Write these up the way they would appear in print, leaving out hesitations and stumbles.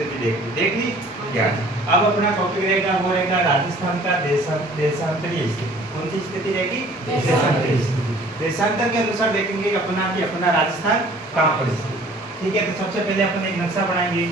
स्थिति देख ली क्या। अब अपना टॉपिक रहेगा वो रहेगा राजस्थान का देशांतरीय स्थिति। कौन सी स्थिति रहेगी? देशांतरीय स्थिति। देशांतर के अनुसार देखेंगे अपना कि अपना राजस्थान कहाँ पर स्थित। ठीक है, तो सबसे पहले अपन एक नक्शा बनाएंगे।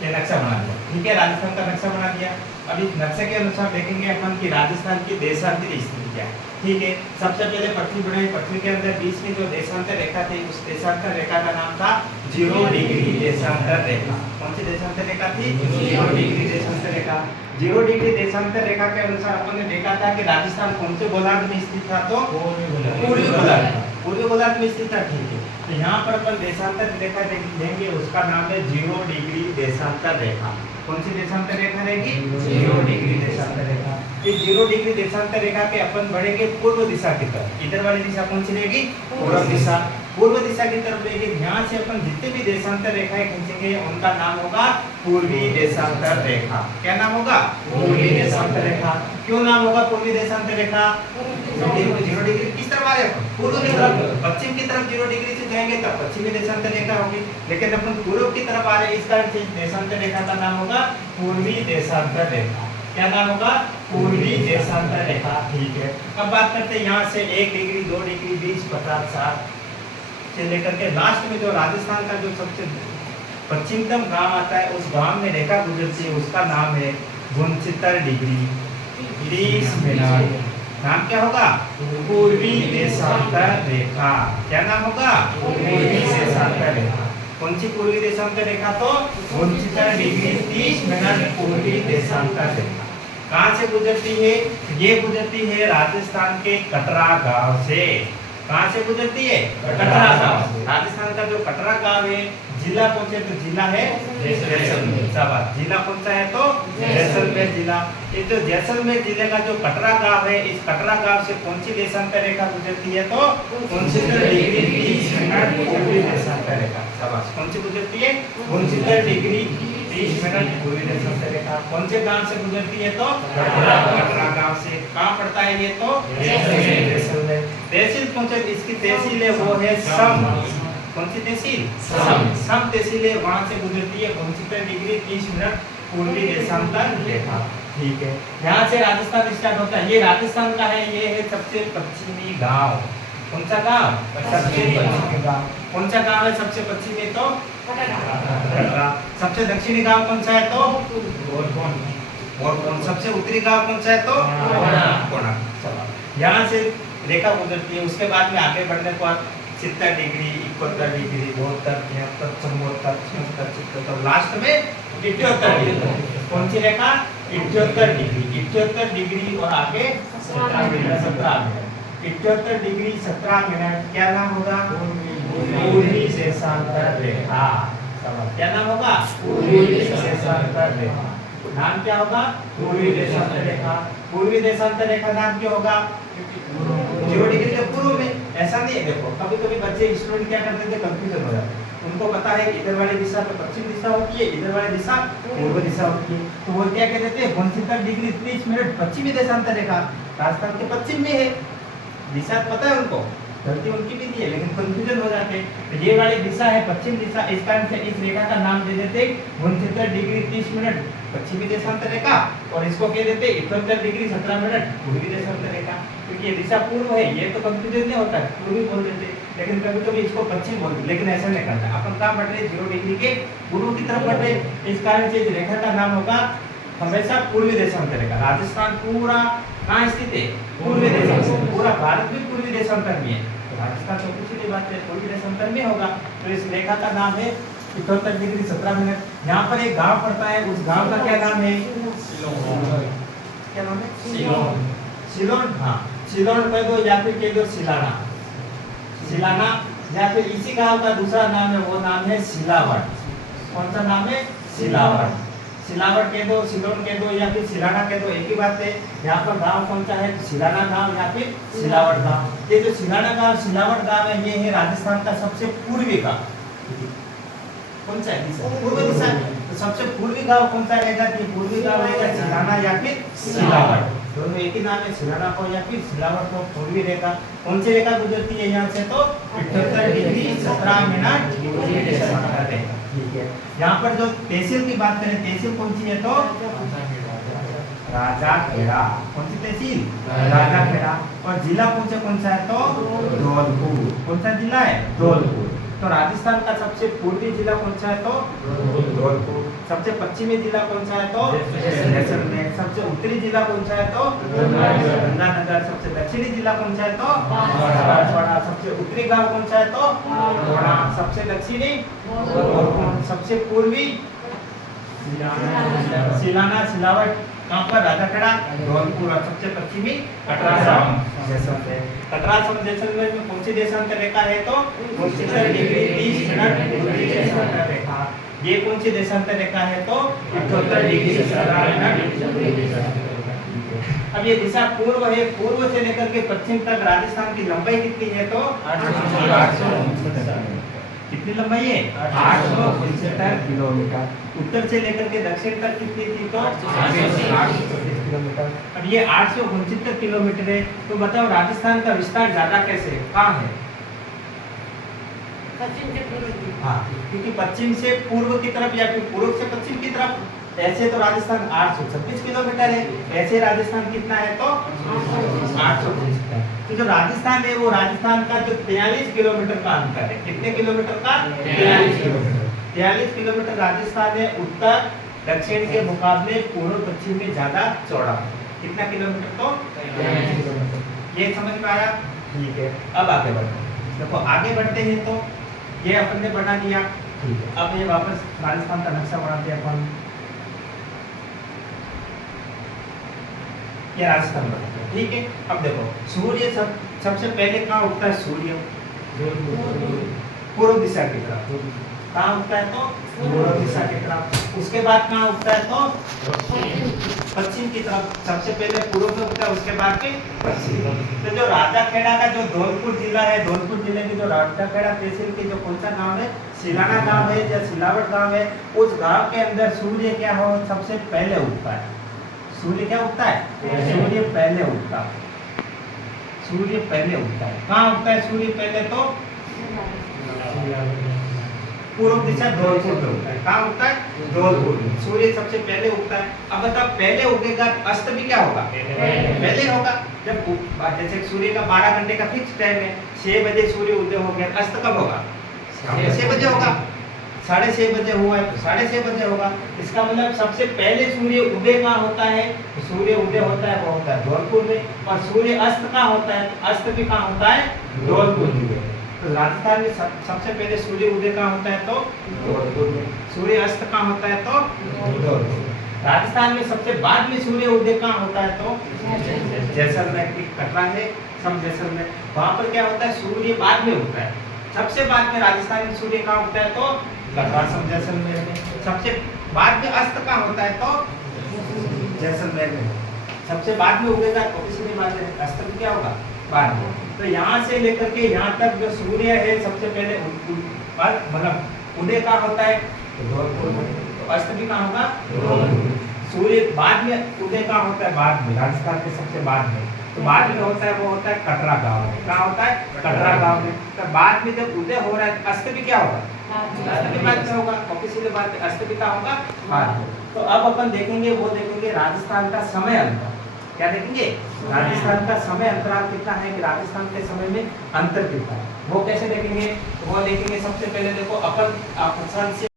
ये नक्शा बना दिया। ठीक है, राजस्थान का नक्शा बना दिया। अब इस नक्शे के अनुसार देखेंगे अपन कि राजस्थान की देशांतरीय स्थिति क्या है। ठीक है, सबसे पहले पृथ्वी बनाई। पृथ्वी के अंदर बीच में जो देशांतर रेखा थी उस देशांतर रेखा का नाम था 0 डिग्री देशांतर रेखा। कौन सी देशांतर रेखा थी? 0 डिग्री देशांतर रेखा। 0 डिग्री देशांतर रेखा के अनुसार अपन ने देखा था कि राजस्थान कौन से गोलार्ध में स्थित था? तो पूर्वी गोलार्ध। पूर्वी गोलार्ध में स्थित था। ठीक है, तो यहाँ पर अपन देशांतर रेखा देंगे, उसका नाम है 0 डिग्री देशांतर रेखा। कौन सी देशांतर रेखा रहेगी? 0 डिग्री देशांतर रेखा। इस 0 डिग्री देशांतर रेखा के अपन बढ़ेंगे पूर्व दिशा की तरफ। इधर वाली दिशा कौन सी रहेगी? पूर्व दिशा। पूर्व दिशा की तरफ रहेगी। यहाँ से अपन जितने भी देशांतर रेखाएं खींचेंगे उनका नाम होगा पूर्वी देशांतर रेखा। क्या नाम होगा? पूर्वी देशांतर रेखा। क्यों नाम होगा पूर्वी देशांतर रेखा? 0 डिग्री किस तरफ आ रहे हैं? पूर्व की तरफ। पश्चिम की तरफ 0 डिग्री से जाएंगे तब पश्चिमी देशांतर रेखा होगी, लेकिन अपन पूर्व की तरफ आ रहे हैं, इस कारण से देशांतर रेखा का नाम होगा पूर्वी देशांतर रेखा। क्या नाम होगा? पूर्वी देशांतर रेखा। ठीक है, अब बात करते हैं यहाँ से 1 डिग्री 2 डिग्री 20 50 60 से लेकर के लास्ट में जो राजस्थान का जो सबसे पश्चिमतम गांव आता है उस गांव में रेखा गुजरती है, उसका नाम है 69 डिग्री 30 मिनट। नाम क्या होगा? पूर्वी देशांतर रेखा। क्या नाम होगा? पूर्वी देशांतर रेखा। कौन सी पूर्वी देशांतर रेखा? तो 69 डिग्री 30 मिनट पूर्वी देशांतर रेखा। कहाँ से गुजरती है? ये गुजरती है राजस्थान के कटरा गांव से। कहाँ से गुजरती है? कटरा गांव से। राजस्थान का जो कटरा गांव है, जिला कौन सा? तो जिला है जैसलमेर। शाबाश। जिला कौन सा है? तो जैसलमेर जिला। ये जो जैसलमेर जिले का जो कटरा गांव है, इस कटरा गांव से कौन सी देशांतर रेखा गुजरती है? तो 69 डिग्री 30 मिनट पूर्वी देशांतर रेखा। शाबाश। कौन सी गुजरती है? 69 डिग्री 30 मिनट पूर्वी देशांतर रेखा। कौन से गांव से गुजरती है? तो कटरा गांव से। कहाँ पड़ता है ये? तो जैसलमेर। तहसील कौन सी? इसकी तहसील है वो है सम। कौन सी तहसील? सम तहसील है, वहां से गुजरती है 69 डिग्री 30 मिनट पूर्वी देशांतर रेखा। ठीक है, यहाँ से राजस्थान स्टार्ट होता है। ये राजस्थान का है, ये है सबसे पश्चिमी गांव। कौन सा गांव? सबसे पश्चिमी गांव। कौन सा गांव है सबसे पश्चिमी? तो कटरा। सबसे दक्षिणी गांव कौन सा है? तो और सबसे उत्तरी गांव कौन सा है? तो कोणार्क। यहाँ से रेखा गुजरती है। उसके बाद में आगे बढ़ने पर 70 डिग्री 71 डिग्री 72 73 74 76 77 लास्ट में 78 डिग्री। कौन सी रेखा? 78 डिग्री। 78 डिग्री और आगे 17 मिनट। 78 degree 17 minute. क्या नाम होगा? पूर्वी देशांतर रेखा। क्या नाम होगा? पूर्वी देशांतर रेखा। नाम क्या होगा? पूर्वी देशांतर रेखा। पूर्वी देशांतर रेखा नाम क्या होगा? 0 डिग्री के पूर्व में। ऐसा नहीं है, देखो कभी कभी बच्चे स्टूडेंट क्या करते थे, कंफ्यूजन हो जाता है। उनको पता है कि इधर वाली दिशा तो पश्चिम दिशा होती है, इधर वाली दिशा पूर्व दिशा होती है, तो वो क्या कहते थे? 69 डिग्री 30 मिनट पश्चिमी देशांतर रेखा। राजस्थान के पश्चिम में है, दिशा पता है उनको, गलती उनकी भी नहीं है, लेकिन कंफ्यूजन हो जाते हैं। तो ये वाली दिशा है पश्चिम दिशा, इस कारण से इस रेखा का नाम दे देते 69 डिग्री 30 मिनट पश्चिमी देशांतर रेखा, और इसको कह देते 71 डिग्री 17 मिनट पूर्वी देशांतर रेखा। क्योंकि ये दिशा पूर्व है, ये तो कंफ्यूजन नहीं होता है, पूर्वी बोल देते, लेकिन कभी कभी इसको पश्चिम बोलते, लेकिन ऐसा नहीं करना। अपन कहाँ बढ़ रहे? 0 डिग्री के पूर्व की तरफ बढ़ रहे, इस कारण से इस रेखा का नाम होगा हमेशा पूर्वी देशांतर रेखा। राजस्थान पूरा कहाँ स्थित है? पूर्वी देशांतर। पूरा भारत भी पूर्वी देशांतर में है, तो राजस्थान तो कुछ ही बात है, पूर्वी देशांतर में होगा। तो इस रेखा का नाम है 71 डिग्री 17 मिनट। यहाँ पर एक गांव पड़ता है, उस गांव का क्या नाम है? क्या नाम है? सिलोन। सिलोन, हाँ सिलोन कह दो या फिर कह दो सिलाना। सिलाना, या फिर इसी गांव का दूसरा नाम है, वो नाम है सिलावट। कौन सा नाम है? सिलावट। सिलावट कह दो, सिलोन कह दो, या फिर सिलाना कह दो, एक ही बात है। यहाँ पर गांव कौन सा है? सिलाना गांव या फिर सिलावट गांव। ये जो सिलाना गांव सिलावट गांव है, ये है राजस्थान का सबसे पूर्वी गांव। कौन सा है? पूर्व दिशा। तो सबसे पूर्वी गांव कौन सा रहेगा? तो पूर्वी गांव रहेगा सिलाना या फिर सिलावट, दोनों एक ही नाम है, सिलाना को या फिर सिलावट को पूर्वी रेखा। कौन सी रेखा गुजरती है यहाँ से? तो 78 डिग्री 17 मिनट पूर्वी रेखा। ठीक है, यहाँ पर जो तहसील की बात करें, तहसील कौन सी है? तो राजाखेड़ा। कौन सी तहसील? राजाखेड़ा। और जिला कौन सा है? तो धौलपुर। कौन सा जिला है? धौलपुर। तो राजस्थान का सबसे पूर्वी जिला कौन सा है? तो धौलपुर। सबसे पश्चिमी जिला कौन सा है? तो जैसलमेर। सबसे उत्तरी जिला कौन सा है? तो गंगानगर। सबसे दक्षिणी जिला कौन सा है? तो बांसवाड़ा। सबसे उत्तरी गांव कौन सा है? तो घोड़ा। सबसे दक्षिणी सबसे पूर्वी सिलाना सिलावट। कहाँ पर? राजाखेड़ा, धौलपुर। और सबसे पश्चिमी कटरासम जैसलमेर। कटरासम जैसलमेर में कौन सी देशांतर रेखा है? तो 75 डिग्री 30 मिनट पूर्वी देशांतर रेखा। ये कौन सी देशांतर रेखा है? तो 78 डिग्री 17 मिनट। अब ये दिशा पूर्व है, पूर्व से लेकर के पश्चिम तक राजस्थान की लंबाई कितनी है? तो 800। कितनी लंबाई है? 875 किलोमीटर। उत्तर से लेकर के दक्षिण तक कितनी थी? तो 825 किलोमीटर। अब ये 869 किलोमीटर है, तो बताओ राजस्थान का विस्तार ज्यादा कैसे है? कहाँ है? पश्चिम से पूर्व। हाँ, क्योंकि पश्चिम से पूर्व की तरफ या फिर पूर्व से पश्चिम की तरफ। ऐसे तो राजस्थान 826 किलोमीटर है, ऐसे राजस्थान कितना है? तो 826। तो जो राजस्थान है वो राजस्थान का जो 43 किलोमीटर का अंतर है। कितने किलोमीटर का? 43 किलोमीटर। 43 किलोमीटर राजस्थान है उत्तर दक्षिण के मुकाबले पूर्व पश्चिम में ज्यादा चौड़ा। कितना किलोमीटर? तो 43 किलोमीटर। ये समझ में आया? ठीक है, अब आगे बढ़ते हैं। देखो आगे बढ़ते हैं तो ये अपन ने बना लिया। ठीक है, अब ये वापस राजस्थान का नक्शा बनाते हैं अपन। ये राजस्थान बनाते हैं। ठीक है, अब देखो सूर्य सबसे पहले कहाँ उगता है? सूर्य पूर्व दिशा की तरफ। कहाँ उगता है? तो पूर्व दिशा की तरफ। उसके बाद कहाँ उगता है? तो पश्चिम की तरफ। सबसे पहले पूर्व में उगता है, उसके बाद के पश्चिम। तो जो राजाखेड़ा का जो धौलपुर जिला है, धौलपुर जिले की जो राजाखेड़ा तहसील के जो कौन सा गांव है? सिलाना गांव है या सिलावट गांव है। उस गांव के अंदर सूर्य क्या हो? सबसे पहले उगता है। सूर्य क्या उगता है? सूर्य पहले उगता है। सूर्य पहले उगता है। कहाँ उगता है सूर्य पहले? तो पूर्व दिशा धौलपुर में उगता है। कहाँ उगता है? धौलपुर में सूर्य सबसे पहले उगता है। अब बताओ पहले उगेगा, अस्त भी क्या होगा? पहले होगा। जब जैसे सूर्य का 12 घंटे का फिक्स टाइम है, 6 बजे सूर्य उदय हो गया, अस्त कब होगा? 6 बजे होगा। 6:30 बजे हुआ है तो 6:30 बजे होगा। इसका मतलब सबसे पहले सूर्य उदय कहाँ होता है? तो सूर्य उदय होता है वो होता है धौलपुर में। और सूर्य अस्त कहाँ होता है? तो अस्त भी कहाँ होता है? धौलपुर में। तो राजस्थान में सबसे पहले सूर्य उदय कहाँ होता है? तो धौलपुर में। सूर्य अस्त कहाँ होता है? तो धौलपुर। राजस्थान में सबसे बाद में सूर्य उदय कहाँ होता है? तो जैसलमेर की कटरा है सब जैसलमेर, वहाँ पर क्या होता है? सूर्य बाद में उगता है। सबसे बाद में राजस्थान में सूर्य कहाँ उगता है? तो कटरा जैसलमेर में। सबसे बाद में अस्त कहाँ होता है? तो जैसलमेर में। सबसे बाद में उगेगा तो किसी बात है, अस्त में क्या होगा? बाद में। तो यहाँ से लेकर के यहाँ तक जो सूर्य है सबसे पहले मतलब उदय कहाँ होता है? तो धौलपुर में। तो अस्त भी कहाँ होगा? धौलपुर। सूर्य बाद में उदय कहाँ होता है? बाद में, राजस्थान के सबसे बाद में। तो बाद में होता है वो होता है कटरा गांव में। कहाँ होता है? कटरा गांव में। तो बाद में जब उदय हो रहा है अस्त भी क्या होगा? अस्त भी बाद में होगा। और किसी ने बात अस्त भी क्या होगा? बाद में। तो अब अपन देखेंगे वो देखेंगे राजस्थान का समय अंतर। क्या देखेंगे? राजस्थान का समय अंतराल कितना है कि राजस्थान के समय में अंतर कितना है, वो कैसे देखेंगे? वो देखेंगे सबसे पहले देखो अपन